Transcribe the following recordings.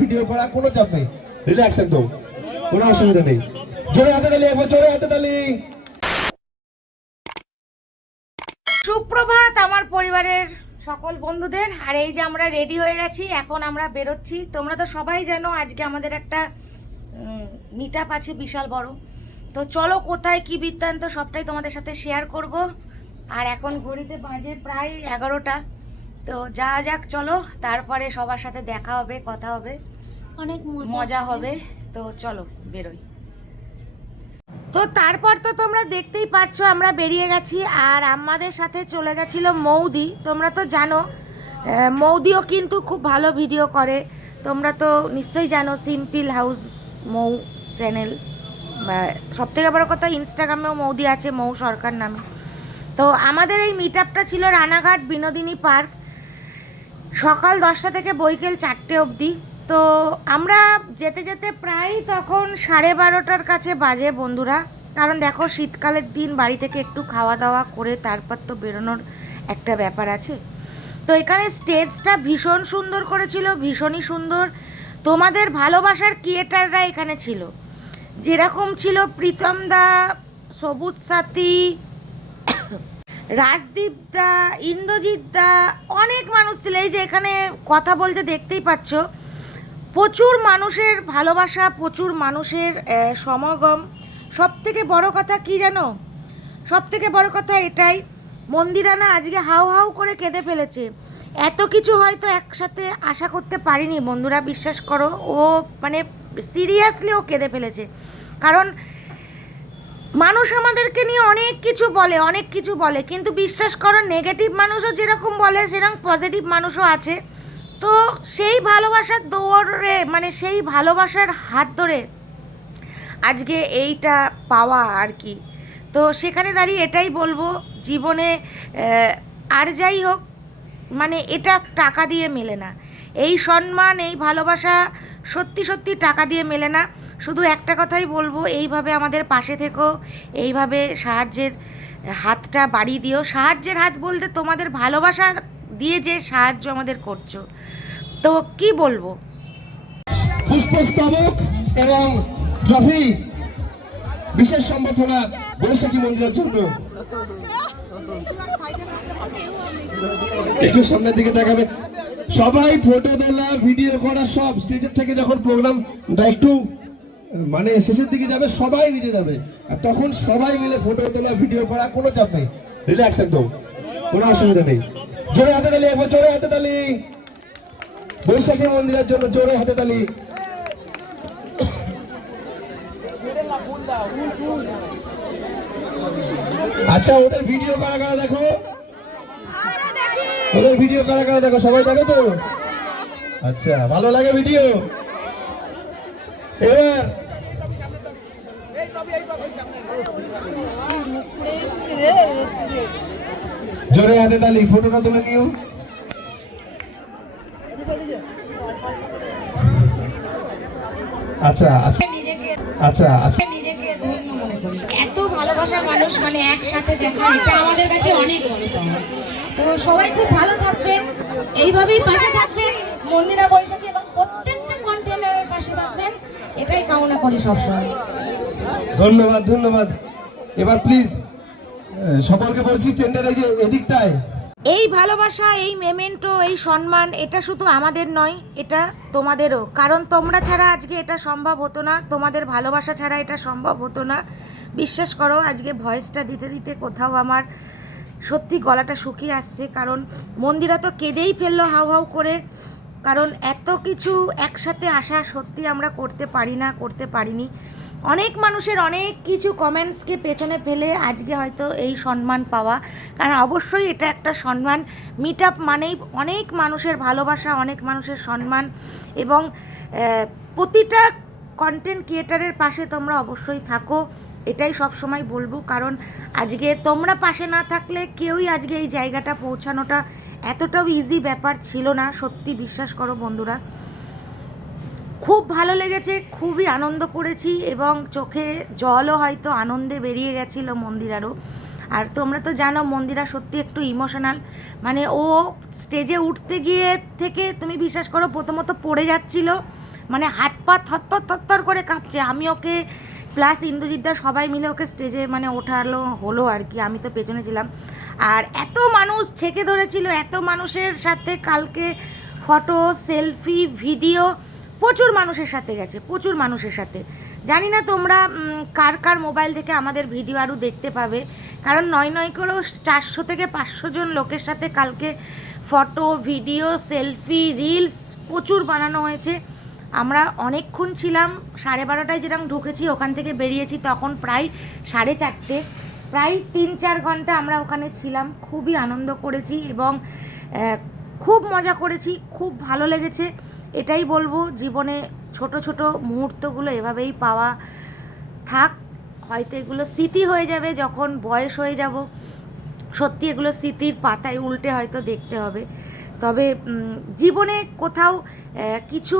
Video করা, কোনো চাপ নেই। রিল্যাক্স একদম, কোনো অসুবিধা নেই। জোরে হাতে তালি, একবার জোরে হাতে তালি। সুপ্রভাত আমার পরিবারের সকল বন্ধুদের। আর এই যে আমরা রেডি হয়ে গেছি, এখন আমরা বেরোচ্ছি। তোমরা তো সবাই জানো, আজকে আমাদের একটা মিট আপ আছে বিশাল বড়। তো চলো, কোথায়, কি বৃত্তান্ত, সবটাই তোমাদের সাথে শেয়ার করব। আর এখন ঘড়িতে বাজে প্রায় এগারোটা। তো যা যাক চলো। তারপরে সবার সাথে দেখা হবে কথা হবে। অনেক মজা হবে। তো চলো বেরোই। তো তারপর তো তোমরা দেখতেই পারছ আমরা বেরিয়ে গেছি। আর আমাদের সাথে চলে গেছিল মৌদি। তোমরা তো জানো মৌদিও কিন্তু খুব ভালো ভিডিও করে। তোমরা তো নিশ্চয়ই জানো সিম্পল হাউস মৌ চ্যানেল। সব থেকে বড় কথা ইনস্টাগ্রামেও মৌদি আছে মৌ সরকার নামে। তো আমাদের এই মিট আপটা ছিল রানাঘাট বিনোদিনী পার্ক। সকাল দশটা থেকে বৈকাল চারটে অবধি। তো আমরা যেতে যেতে প্রায় তখন সাড়ে বারোটার কাছে বাজে বন্ধুরা। কারণ দেখো শীতকালের দিন, বাড়ি থেকে একটু খাওয়া দাওয়া করে তারপর তো বেরোনোর একটা ব্যাপার আছে। তো এখানে স্টেজটা ভীষণ সুন্দর করেছিল, ভীষণই সুন্দর। তোমাদের ভালোবাসার ক্রিয়েটাররা এখানে ছিল। যেরকম ছিল প্রীতম দা, সবুজ সাথী রাজদীপ দা ইন্দ্রজিৎ দা অনেক মানুষ ছিল। এই যে এখানে কথা বলতে দেখতেই পাচ্ছ, প্রচুর মানুষের ভালোবাসা, প্রচুর মানুষের সমাগম। সব থেকে বড় কথা কি জানো? সব থেকে বড় কথা এটাই মন্দিরানা আজকে হাউ হাউ করে কেঁদে ফেলেছে। এত কিছু হয়তো একসাথে আশা করতে পারিনি, বন্ধুরা বিশ্বাস করো। ও মানে সিরিয়াসলি ও কেঁদে ফেলেছে। কারণ মানুষ আমাদেরকে নিয়ে অনেক কিছু বলে, অনেক কিছু বলে, কিন্তু বিশ্বাস করো নেগেটিভ মানুষও যেরকম বলে, সেরকম পজিটিভ মানুষও আছে। তো সেই ভালোবাসার দৌড়ে মানে সেই ভালোবাসার হাত ধরে আজকে এইটা পাওয়া আর কি। তো সেখানে দাঁড়িয়ে এটাই বলব, জীবনে আর যাই হোক মানে এটা টাকা দিয়ে মেলে না। এই সম্মান, এই ভালোবাসা সত্যি সত্যি টাকা দিয়ে মেলে না। শুধু একটা কথাই বলব, এইভাবে আমাদের পাশে থেকো, এইভাবে সাহায্যের হাতটা বাড়িয়ে দিও। সাহায্যের হাত বলতে তোমাদের ভালোবাসা দিয়ে যে সাহায্য আমাদের করছ। তো কি বলব? এবং ট্রফি বিশেষ সম্বর্ধনা বৈশাখী মন্দিরের জন্য। একটু সামনের দিকে দেখাবে সবাই ফটো তোলা ভিডিও করা সব। স্টেজের থেকে যখন প্রোগ্রাম একটু মানে শেষের দিকে যাবে, সবাই নিচে যাবে। আর তখন সবাই মিলে ফটো তোলা ভিডিও করা, কোনো চাপ নেই। রিল্যাক্স একদম। কোনো অসুবিধা নেই। জোরে হাতে তালি, একবার জোরে হাতে তালি। বৈশাখী মন্দিরের জন্য জোরে হাতে তালি। আচ্ছা ওদের ভিডিও কারা কারা দেখো? ওদের ভিডিও কারা কারা দেখো? সবাই দেখো তো? আচ্ছা ভালো লাগে ভিডিও এবার জোরে হাতে তালি ফটোটা তুলে নিও। আচ্ছা আচ্ছা আচ্ছা আচ্ছা। নিজেকে ধন্য মনে করি। এত ভালোবাসার মানুষ মানে একসাথে দেখা এটা আমাদের কাছে অনেক বড় পাওয়া তো সবাই খুব ভালো থাকবেন এইভাবেই পাশে থাকবেন মন্দিরা বৈশাখী এবং প্রত্যেকটা কন্টেনারের পাশে থাকবেন এটাই কামনা করি সবসময়। ধন্যবাদ ধন্যবাদ। এবার প্লিজ সকলকে বলছি টেন্ডার এই যে এদিকটায়। এই ভালোবাসা, এই মেমেন্টো এই সম্মান, এটা শুধু আমাদের নয়, এটা তোমাদেরও। কারণ তোমরা ছাড়া আজকে এটা সম্ভব হতো না, তোমাদের ভালোবাসা ছাড়া এটা সম্ভব হতো না। বিশ্বাস করো, আজকে ভয়েসটা দিতে দিতে কোথাও আমার সত্যি গলাটা শুকিয়ে আসছে। কারণ মন্দিরা তো কেঁদেই ফেলল হাউ হাউ করে। কারণ এত কিছু একসাথে আসা সত্যি আমরা করতে পারি না, করতে পারিনি। অনেক মানুষের অনেক কিছু কমেন্টসকে পেছনে ফেলে আজকে হয়তো এই সম্মান পাওয়া। কারণ অবশ্যই এটা একটা সম্মান। মিট আপ মানেই অনেক মানুষের ভালোবাসা, অনেক মানুষের সম্মান এবং প্রতিটা কন্টেন্ট ক্রিয়েটারের পাশে তোমরা অবশ্যই থাকো। এটাই সব সময় বলব। কারণ আজকে তোমরা পাশে না থাকলে কেউই আজকে এই জায়গাটা পৌঁছানোটা এতটাও ইজি ব্যাপার ছিল না। সত্যি বিশ্বাস করো বন্ধুরা। খুব ভালো লেগেছে, খুবই আনন্দ করেছি এবং চোখে জলও হয়তো আনন্দে বেরিয়ে গেছিল মন্দিরারও। আর তোমরা তো জানো মন্দিরা সত্যি একটু ইমোশনাল মানে ও স্টেজে উঠতে গিয়ে থেকে তুমি বিশ্বাস করো প্রথমত পড়ে যাচ্ছিল মানে হাত পা থরথর থরথর করে কাঁপছে। আমি ওকে প্লাস ইন্দ্রজিৎদা সবাই মিলে ওকে স্টেজে মানে ওঠালো, হলো আর কি, আমি তো পেছনে ছিলাম। আর এত মানুষ থেকে ধরেছিল, এত মানুষের সাথে কালকে ফটো সেলফি ভিডিও প্রচুর মানুষের সাথে গেছে, প্রচুর মানুষের সাথে। জানি না তোমরা কার কার মোবাইল থেকে আমাদের ভিডিও আরও দেখতে পাবে। কারণ নয় নয় করেও চারশো থেকে পাঁচশো জন লোকের সাথে কালকে ফটো, ভিডিও, সেলফি, রিলস প্রচুর বানানো হয়েছে। আমরা অনেকক্ষণ ছিলাম, সাড়ে বারোটায় যেরকম ঢুকেছি, ওখান থেকে বেরিয়েছি, তখন প্রায় সাড়ে চারটে। প্রায় তিন চার ঘণ্টা আমরা ওখানে ছিলাম, খুবই আনন্দ করেছি এবং খুব মজা করেছি, খুব ভালো লেগেছে। এটাই বলব, জীবনে ছোট ছোট মুহূর্তগুলো এভাবেই পাওয়া থাক। হয়তো এগুলো স্মৃতি হয়ে যাবে যখন বয়স হয়ে যাব। সত্যি এগুলো স্মৃতির পাতায় উল্টে হয়তো দেখতে হবে। তবে জীবনে কোথাও কিছু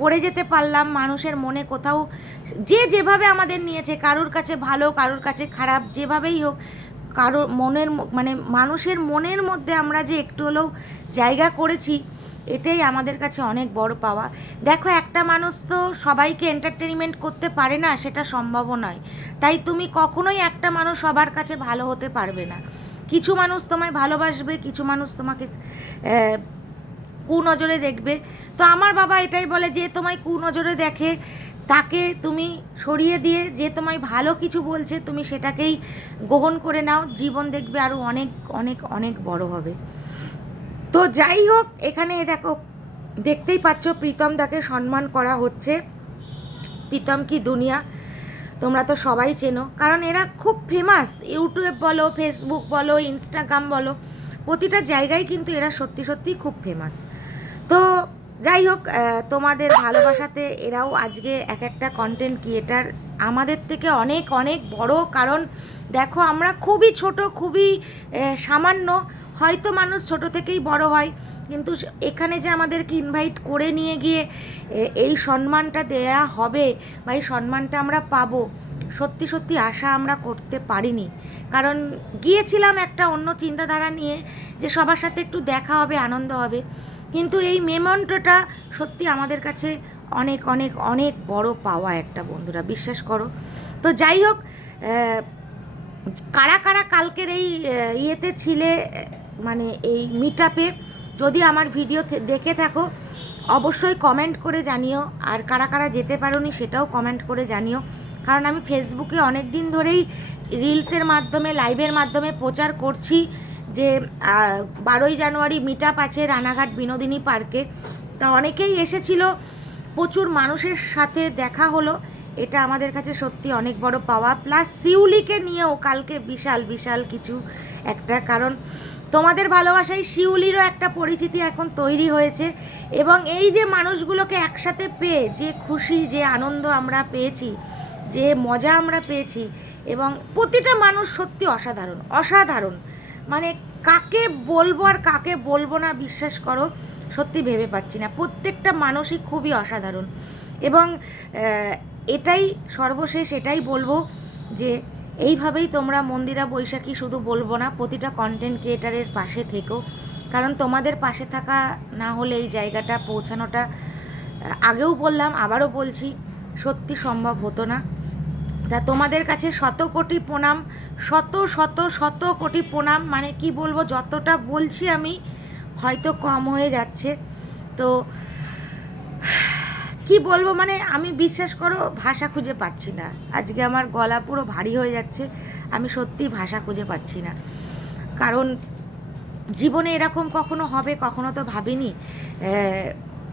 করে যেতে পারলাম, মানুষের মনে কোথাও, যে যেভাবে আমাদের নিয়েছে, কারোর কাছে ভালো, কারোর কাছে খারাপ, যেভাবেই হোক কারোর মনের মানে মানুষের মনের মধ্যে আমরা যে একটু হলেও জায়গা করেছি এটাই আমাদের কাছে অনেক বড় পাওয়া। দেখো, একটা মানুষ তো সবাইকে এন্টারটেনমেন্ট করতে পারে না, সেটা সম্ভবও নয়। তাই তুমি কখনোই একটা মানুষ সবার কাছে ভালো হতে পারবে না। কিছু মানুষ তোমায় ভালোবাসবে, কিছু মানুষ তোমাকে কুনজরে দেখবে। তো আমার বাবা এটাই বলে, যে তোমায় কুনজরে দেখে, তাকে তুমি সরিয়ে দিয়ে, যে তোমায় ভালো কিছু বলছে, তুমি সেটাকেই গ্রহণ করে নাও। জীবন দেখবে আরও অনেক অনেক অনেক বড় হবে। তো যাই হোক, এখানে দেখো, দেখতেই পাচ্ছ প্রীতম দাকে সম্মান করা হচ্ছে। প্রীতম কি দুনিয়া? তোমরা তো সবাই চেনো। কারণ এরা খুব ফেমাস ইউটিউব বলো ফেসবুক বলো ইনস্টাগ্রাম বলো, প্রতিটা জায়গায় কিন্তু এরা সত্যি সত্যি খুব ফেমাস তো যাই হোক তোমাদের ভালোবাসাতে এরাও আজকে এক একটা কন্টেন্ট ক্রিয়েটার আমাদের থেকে অনেক অনেক বড়। কারণ দেখো, আমরা খুবই ছোট, খুবই সামান্য। হয়তো মানুষ ছোট থেকেই বড় হয়, কিন্তু এখানে যে আমাদেরকে ইনভাইট করে নিয়ে গিয়ে এই সম্মানটা দেয়া হবে বা এই সম্মানটা আমরা পাবো, সত্যি সত্যি আশা আমরা করতে পারিনি। কারণ গিয়েছিলাম একটা অন্য চিন্তাধারা নিয়ে যে সবার সাথে একটু দেখা হবে, আনন্দ হবে। কিন্তু এই মেমন্টটা সত্যি আমাদের কাছে অনেক অনেক অনেক বড় পাওয়া একটা বন্ধুরা, বিশ্বাস করো। তো যাই হোক কারা কারা কালকের এই ইয়েতে ছিলে মানে এই মিট আপে যদি আমার ভিডিও দেখে থাকো, অবশ্যই কমেন্ট করে জানিও। আর কারা কারা যেতে পারোনি সেটাও কমেন্ট করে জানিও। কারণ আমি ফেসবুকে অনেক দিন ধরেই রিলসের মাধ্যমে লাইভের মাধ্যমে প্রচার করছি যে বারোই জানুয়ারি মিট আপ আছে রানাঘাট বিনোদিনী পার্কে। তা অনেকেই এসেছিল, প্রচুর মানুষের সাথে দেখা হলো। এটা আমাদের কাছে সত্যি অনেক বড় পাওয়া প্লাস শিউলিকে নিয়েও কালকে বিশাল বিশাল কিছু একটা কারণ। তোমাদের ভালোবাসায় শিউলিরও একটা পরিচিতি এখন তৈরি হয়েছে এবং এই যে মানুষগুলোকে একসাথে পেয়ে যে খুশি, যে আনন্দ আমরা পেয়েছি, যে মজা আমরা পেয়েছি এবং প্রতিটা মানুষ সত্যি অসাধারণ অসাধারণ। মানে কাকে বলব আর কাকে বলব না বিশ্বাস করো, সত্যি ভেবে পাচ্ছি না। প্রত্যেকটা মানুষই খুবই অসাধারণ এবং এটাই সর্বশেষ এটাই বলব যে এইভাবেই তোমরা মন্দিরা বৈশাখী শুধু বলব না, প্রতিটা কন্টেন্ট ক্রিয়েটারের পাশে থেকো। কারণ তোমাদের পাশে থাকা না হলে এই জায়গাটা পৌঁছানোটা আগেও বললাম, আবারও বলছি, সত্যি সম্ভব হতো না। তা তোমাদের কাছে শত কোটি প্রণাম, শত শত শত কোটি প্রণাম মানে কি বলব, যতটা বলছি আমি, হয়তো কম হয়ে যাচ্ছে। তো কি বলব? মানে আমি বিশ্বাস করো, ভাষা খুঁজে পাচ্ছি না। আজকে আমার গলা পুরো ভারী হয়ে যাচ্ছে, আমি সত্যি ভাষা খুঁজে পাচ্ছি না। কারণ জীবনে এরকম কখনো হবে, কখনো তো ভাবিনি।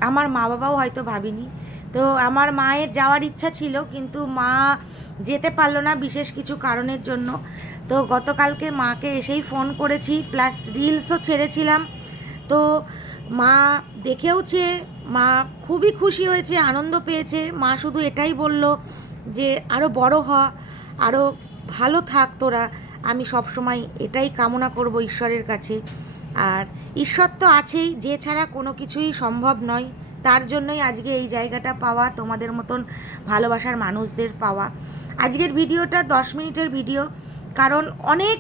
আমার মা বাবাও হয়তো ভাবিনি। তো আমার মায়ের যাওয়ার ইচ্ছা ছিল, কিন্তু মা যেতে পারল না বিশেষ কিছু কারণের জন্য। তো গতকালকে মাকে এসেই ফোন করেছি, প্লাস রিলসও ছেড়েছিলাম। তো মা দেখেওছে মা খুবই খুশি হয়েছে, আনন্দ পেয়েছে। মা শুধু এটাই বলল যে আরও বড় হ আরও ভালো থাক তোরা। আমি সবসময় এটাই কামনা করব ঈশ্বরের কাছে। আর ঈশ্বর তো আছেই, যে ছাড়া কোনো কিছুই সম্ভব নয়। তার জন্যই আজকে এই জায়গাটা পাওয়া, তোমাদের মতন ভালোবাসার মানুষদের পাওয়া। আজকের ভিডিওটা দশ মিনিটের ভিডিও, কারণ অনেক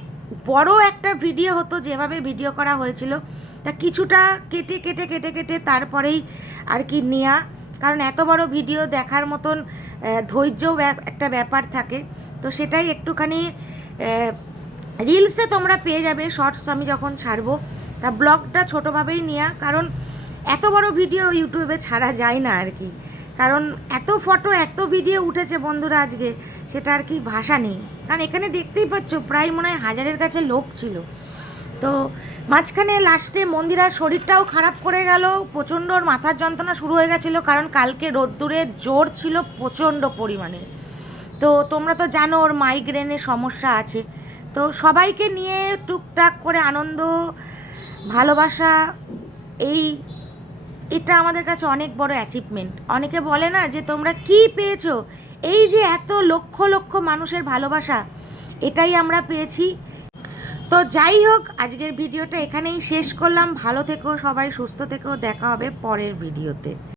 বড় একটা ভিডিও হতো যেভাবে ভিডিও করা হয়েছিল। তা কিছুটা কেটে কেটে কেটে কেটে তারপরেই আর কি নেয়া। কারণ এত বড় ভিডিও দেখার মতন ব্যাপ- একটা ব্যাপার থাকে। তো সেটাই একটুখানি রিলসে তোমরা পেয়ে যাবে শর্টস আমি যখন ছাড়বো। তা ব্লগটা ছোটোভাবেই নেওয়া কারণ এত বড় ভিডিও ইউটিউবে ছাড়া যায় না আর কি। কারণ এত ফটো এত ভিডিও উঠেছে বন্ধুরা আজকে, সেটা আর কি ভাষা নেই। কারণ এখানে দেখতেই পাচ্ছ, প্রায় মনে হয় হাজারের কাছে লোক ছিল। তো মাঝখানে লাস্টে মন্দিরার শরীরটাও খারাপ করে গেল। প্রচণ্ড মাথার যন্ত্রণা শুরু হয়ে গেছিল, কারণ কালকে রোদ্দুরের জোর ছিল প্রচণ্ড পরিমাণে। তো তোমরা তো জানো ওর মাইগ্রেনের সমস্যা আছে। তো সবাইকে নিয়ে টুকটাক করে আনন্দ, ভালোবাসা, এই, এটা আমাদের কাছে অনেক বড় অ্যাচিভমেন্ট অনেকে বলে না যে তোমরা কি পেয়েছ? এই যে এত লক্ষ লক্ষ মানুষের ভালোবাসা, এটাই আমরা পেয়েছি। তো যাই হোক, আজকের ভিডিওটা এখানেই শেষ করলাম। ভালো থেকো সবাই, সুস্থ থেকো। দেখা হবে পরের ভিডিওতে।